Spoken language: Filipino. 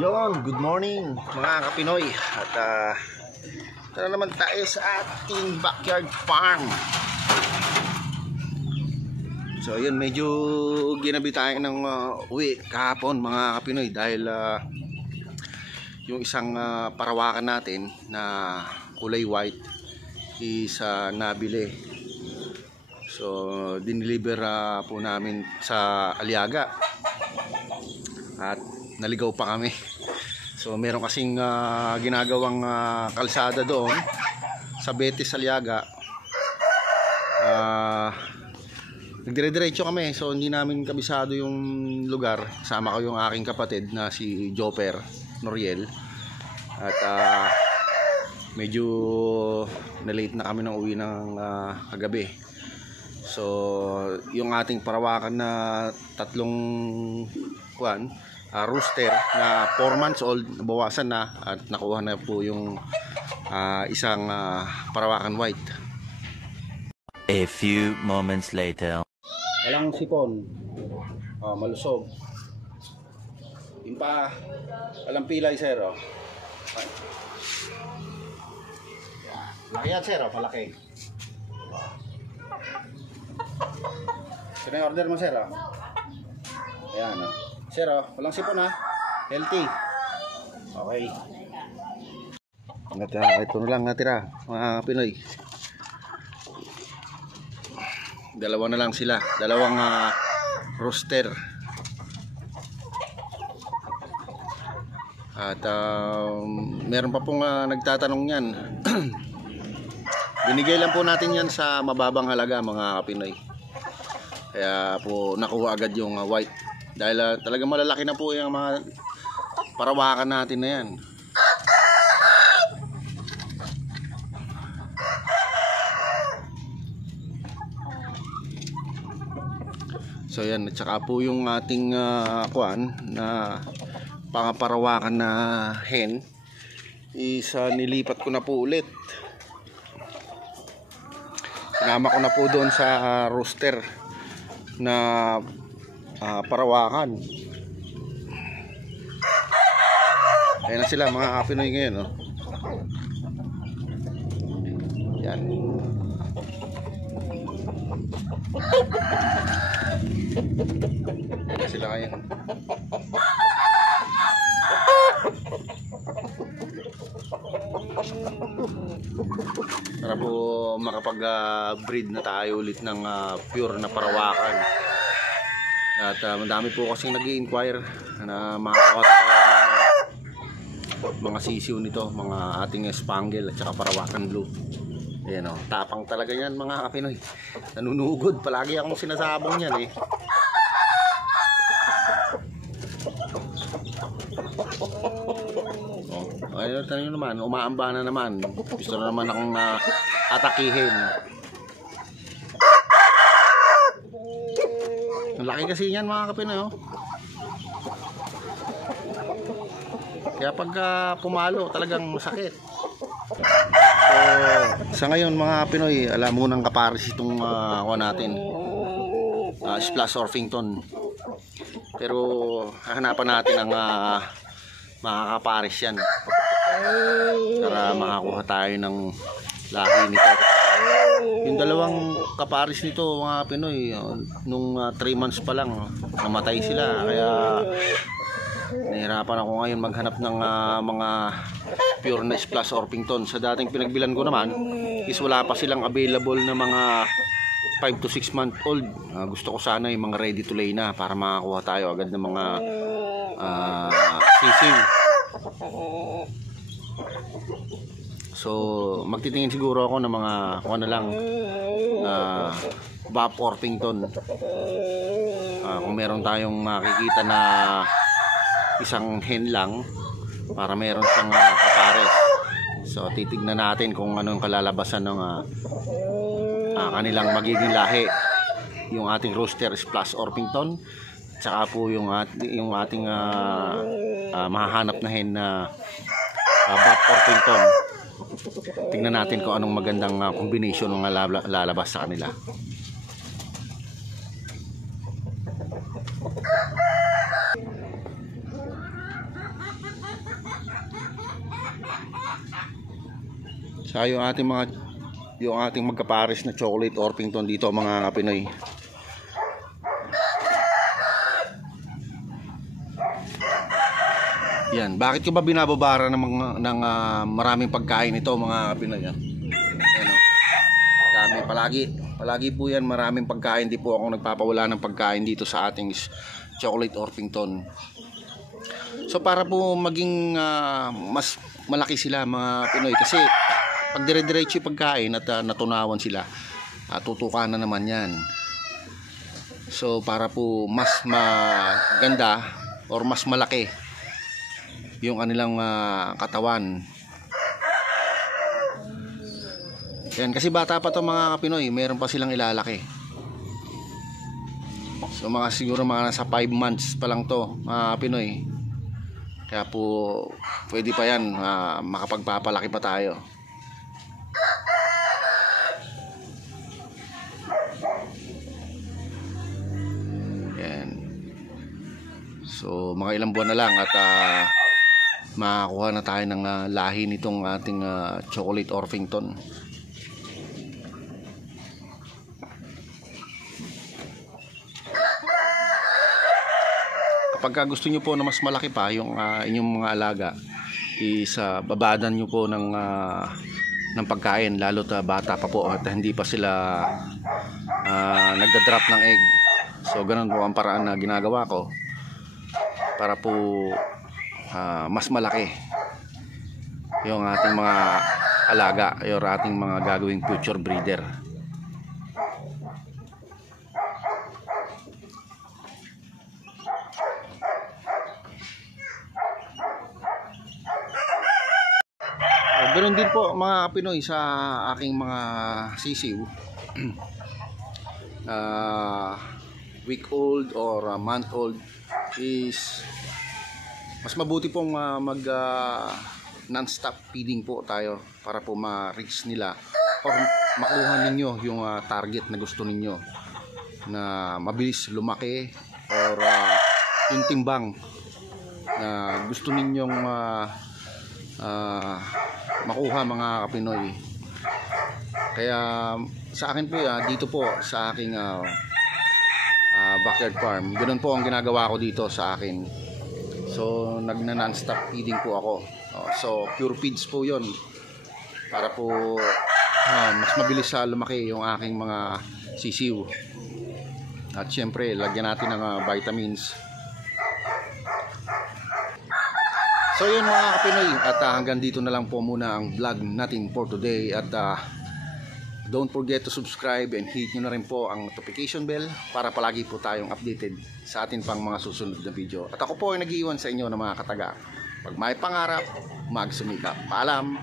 Yon, good morning mga kapinoy. At tara naman tayo sa ating backyard farm. So yun, medyo ginabi tayo ng uwi kahapon mga kapinoy. Dahil yung isang parawakan natin na kulay white is nabili. So dineliver po namin sa Aliaga. At naligaw pa kami. So meron kasing ginagawang kalsada doon sa Betis Aliaga. Nagdire-diretso kami, so hindi namin kabisado yung lugar. Kasama ko yung aking kapatid na si Joper Noriel. At medyo na-late na kami ng uwi ng kagabi. So yung ating parawakan na tatlong rooster na 4 months old, nabawasan na at nakuha na po yung isang parawakan white. A few moments later. Walang sipon, malusog. Yung pa, walang pilay, sir. Laki yan, sir. Malaki. Sino yung order mo, sir? Ayan, sir, walang sipon, healthy. Okay. Ito na lang natira, mga Pinoy. Dalawa na lang sila, dalawang rooster. At meron pa pong nagtatanong yan. Binigay lang po natin yan sa mababang halaga mga Pinoy. Kaya po nakuha agad yung white. Dahil talagang malalaki na po yung mga parawakan natin na yan. So yan, at saka po yung ating na pangaparawakan na hen is nilipat ko na po ulit. Sinama ko na po doon sa rooster na parawakan. Ayan na sila mga Pinoy ngayon, Yan. Ayan sila ngayon. Para po makapag-breed na tayo ulit ng pure na parawakan. At madami po kasing nag-i-inquire na mga sisiw nito, mga ating spangle at saka parawakan blue. Ayan, tapang talaga yan mga Pinoy. Nanunugod, palagi akong sinasabong yan Ayun, tanong nyo naman, umaamba na naman. Gusto na naman akong atakihin. Ang laki kasi yan mga Kapinoy, Kaya pag pumalo talagang masakit. So sa ngayon mga Pinoy, alam mo nang kapares itong natin, Splash Orpington. Pero hahanapan natin ang makakapares yan para makakuha tayo ng lahi nito. Yung dalawang kapares nito mga Pinoy, nung 3 months pa lang namatay sila. Kaya nahirapan ako ngayon maghanap ng mga pure na Splash Orpington. Sa dating pinagbilan ko naman is wala pa silang available na mga 5 to 6 month old. Gusto ko sana yung mga ready to lay na para makakuha tayo agad ng mga sisiw. So magtitingin siguro ako ng mga Buff Orpington. Kung meron tayong makikita na isang hen lang para meron siyang kapares. So titignan natin kung anong kalalabasan ng kanilang magiging lahi. Yung ating rooster Splash Orpington, tsaka po yung ating mahahanap na hen na Buff Orpington. Tingnan natin kung anong magandang combination ng lalabas sa kanila. Sa yung ating magkapares na chocolate Orpington dito mga Pinoy. Yan, bakit ko ba binababara ng maraming pagkain ito mga Pinoy? Yan, oh. Dami palagi po yan, maraming pagkain. Di po ako nagpapawala ng pagkain dito sa ating chocolate Orpington. So para po maging mas malaki sila mga Pinoy, kasi pag dire-diretso yung pagkain at natunawan sila, tutukan na naman yan. So para po mas maganda or mas malaki yung kanilang katawan. Yan, kasi bata pa to mga Pinoy, meron pa silang ilalaki. So siguro mga nasa 5 months pa lang to mga Pinoy. Kaya po pwede pa yan, makapagpapalaki pa tayo. Yan. So mga ilang buwan na lang at makakuha na tayo ng lahi nitong ating chocolate Orpington. Kapag gusto nyo po na mas malaki pa yung inyong mga alaga, is babadan nyo po ng pagkain, lalo't bata pa po at hindi pa sila nagda-drop ng egg. So ganun po ang paraan na ginagawa ko para po mas malaki yung ating mga alaga, yung ating mga gagawing future breeder. Ganoon din po mga Pinoy sa aking mga sisiw. Week old or month old is mas mabuti pong mag non-stop feeding po tayo para po ma-reach nila or makuha ninyo yung target na gusto ninyo, na mabilis lumaki or yung timbang na gusto ninyong makuha mga Pinoy. Kaya sa akin po dito po sa aking backyard farm, ganoon po ang ginagawa ko dito sa akin. So non-stop feeding po ako. So pure feeds po yon para po mas mabilis lumaki yung aking mga sisiw. At syempre lagyan natin ng vitamins. So yun mga Pinoy, at hanggang dito na lang po muna ang vlog natin for today. At don't forget to subscribe and hit nyo na rin po ang notification bell para palagi po tayong updated sa atin pang mga susunod na video. At ako po ay nag-iwan sa inyo ng mga kataga. Pag may pangarap, magsumikap. Paalam!